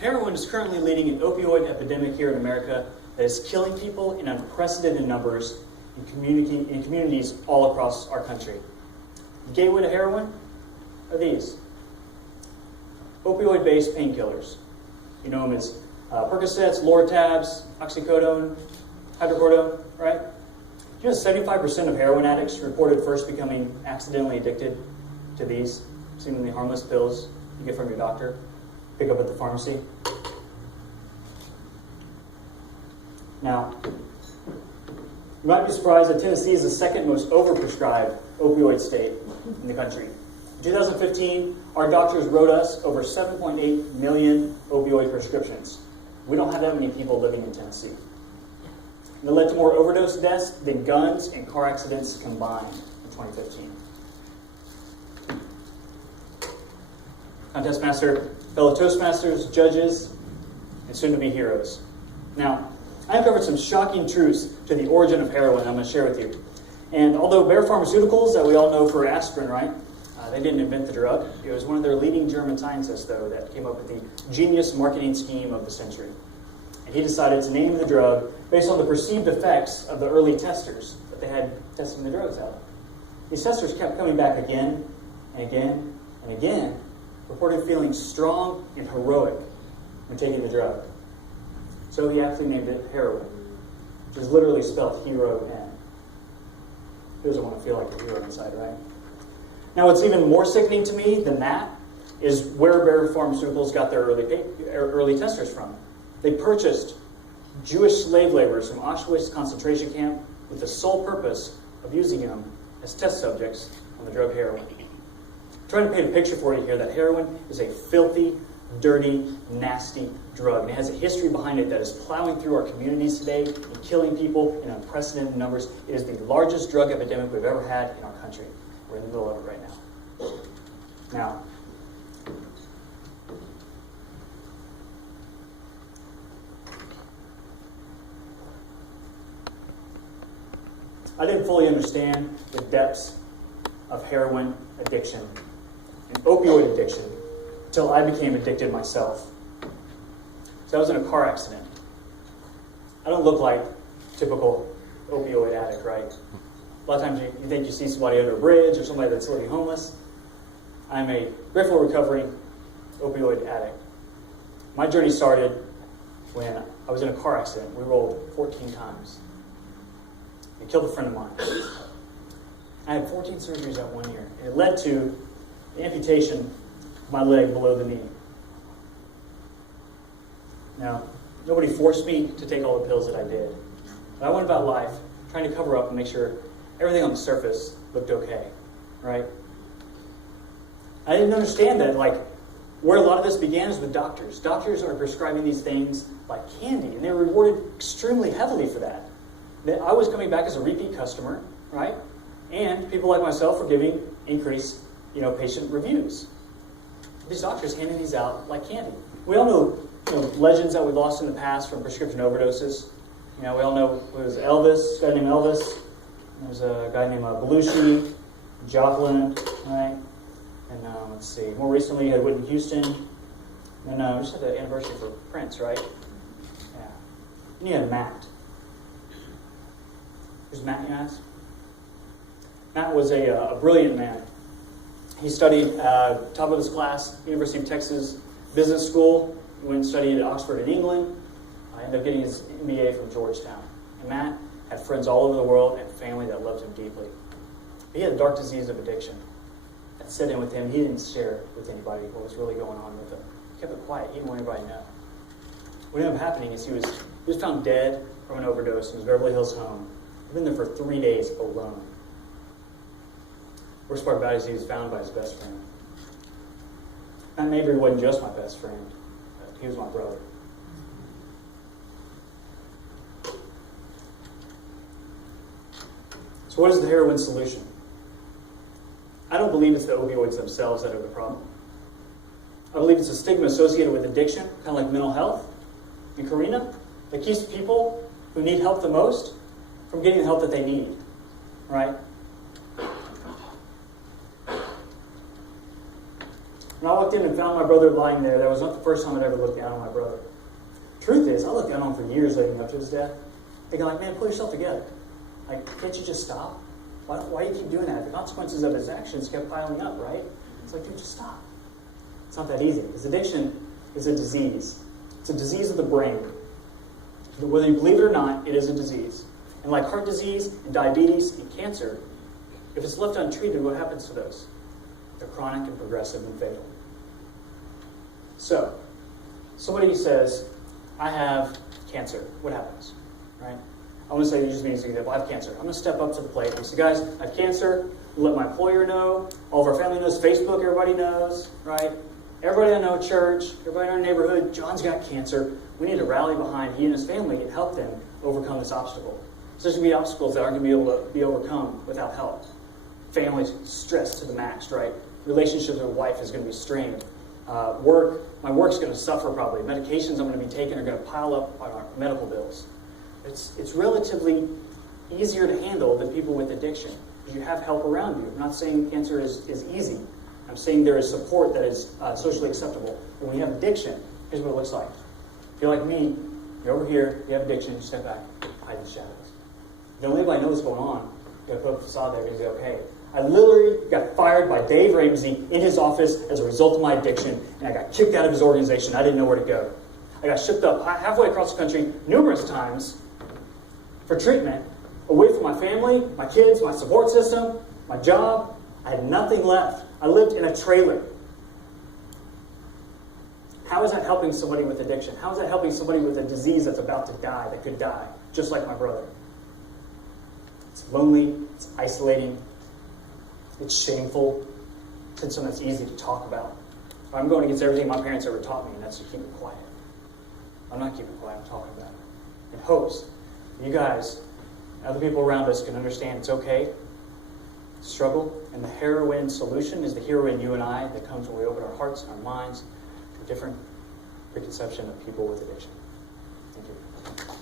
Heroin is currently leading an opioid epidemic here in America that is killing people in unprecedented numbers in communities all across our country. The gateway to heroin are these. Opioid-based painkillers. You know them as Percocets, Lortabs, oxycodone, hydrocodone, right? You know 75% of heroin addicts reported first becoming accidentally addicted to these seemingly harmless pills you get from your doctor, pick up at the pharmacy. Now, you might be surprised that Tennessee is the second most overprescribed opioid state in the country. In 2015, our doctors wrote us over 7.8 million opioid prescriptions. We don't have that many people living in Tennessee. And it led to more overdose deaths than guns and car accidents combined in 2015. Contest master, fellow Toastmasters, judges, and soon-to-be heroes. Now, I uncovered some shocking truths to the origin of heroin I'm going to share with you. And although Bayer Pharmaceuticals, that we all know for aspirin, right? They didn't invent the drug. It was one of their leading German scientists, though, that came up with the genius marketing scheme of the century. And he decided to name the drug based on the perceived effects of the early testers that they had testing the drugs out. These testers kept coming back again and again and again, reported feeling strong and heroic when taking the drug. So he actually named it heroin, which is literally spelled hero-N. Who doesn't want to feel like a hero inside, right? Now, what's even more sickening to me than that is where Bayer Pharmaceuticals got their early testers from. They purchased Jewish slave laborers from Auschwitz concentration camp with the sole purpose of using them as test subjects on the drug heroin. I'm trying to paint a picture for you here that heroin is a filthy, dirty, nasty drug. And it has a history behind it that is plowing through our communities today and killing people in unprecedented numbers. It is the largest drug epidemic we've ever had in our country. We're in the middle of it right now. Now, I didn't fully understand the depths of heroin addiction and opioid addiction until I became addicted myself. So I was in a car accident. I don't look like a typical opioid addict, right? A lot of times you think you see somebody under a bridge or somebody that's already homeless. I'm a grateful recovering opioid addict. My journey started when I was in a car accident. We rolled 14 times. It killed a friend of mine. I had 14 surgeries that 1 year. And it led to the amputation of my leg below the knee. Now, nobody forced me to take all the pills that I did. But I went about life trying to cover up and make sure everything on the surface looked okay, right? I didn't understand that, where a lot of this began is with doctors. Doctors are prescribing these things like candy, and they were rewarded extremely heavily for that. That I was coming back as a repeat customer, right? And people like myself were giving increased, patient reviews. These doctors handing these out like candy. We all know, legends that we've lost in the past from prescription overdoses. We all know it was Elvis, a guy named Elvis. There's a guy named Belushi, Joplin, right? And let's see, more recently you had Whitney Houston. And we just had the anniversary for Prince, right? Yeah. And you had Matt. Who's Matt, you ask? Matt was a brilliant man. He studied top of his class, University of Texas Business School. He went and studied at Oxford in England. Ended up getting his MBA from Georgetown. And Matt had friends all over the world and family that loved him deeply. He had a dark disease of addiction that set in with him. He didn't share with anybody what was really going on with him. He kept it quiet. He didn't want anybody to know. What ended up happening is he was found dead from an overdose in his Beverly Hills home. He'd been there for 3 days alone. Worst part about it is he was found by his best friend. Matt Mabry wasn't just my best friend. He was my brother. So what is the heroin solution? I don't believe it's the opioids themselves that are the problem. I believe it's a stigma associated with addiction, kind of like mental health and Karina, that keeps people who need help the most from getting the help that they need, right? When I walked in and found my brother lying there, that was not the first time I'd ever looked down on my brother. Truth is, I looked down on him for years leading up to his death, thinking like, man, pull yourself together. Like, can't you just stop? Why do you keep doing that? The consequences of his actions kept piling up, right? It's like, dude, just stop. It's not that easy. Because addiction is a disease. It's a disease of the brain. Whether you believe it or not, it is a disease. And like heart disease and diabetes and cancer, if it's left untreated, what happens to those? They're chronic and progressive and fatal. So, somebody says, I have cancer. What happens? Right? I'm going to say, use me as an example. I have cancer. I'm going to step up to the plate and say, guys, I have cancer. Let my employer know. All of our family knows. Facebook, everybody knows. Right? Everybody I know at church, everybody in our neighborhood, John's got cancer. We need to rally behind he and his family and help them overcome this obstacle. So there's going to be obstacles that aren't going to be able to be overcome without help. Family's stressed to the max, right? Relationships with wife is going to be strained. My work's going to suffer probably. Medications I'm going to be taking are going to pile up on our medical bills. It's relatively easier to handle than people with addiction because you have help around you. I'm not saying cancer is easy. I'm saying there is support that is socially acceptable. But when you have addiction, here's what it looks like. If you're like me, you're over here, you have addiction, you step back, hide in the shadows. You don't let anybody know what's going on. You got to put up a facade there and say, okay. I literally got fired by Dave Ramsey in his office as a result of my addiction, and I got kicked out of his organization. I didn't know where to go. I got shipped up halfway across the country numerous times for treatment, away from my family, my kids, my support system, my job. I had nothing left. I lived in a trailer. How is that helping somebody with addiction? How is that helping somebody with a disease that's about to die, that could die, just like my brother? It's lonely, it's isolating, it's shameful. It's something that's easy to talk about. I'm going against everything my parents ever taught me, and that's to keep it quiet. I'm not keeping quiet, I'm talking about it. In hopes you guys and other people around us can understand it's okay to struggle, and the heroin solution is the hero in you and I that comes when we open our hearts and our minds to a different preconception of people with addiction. Thank you.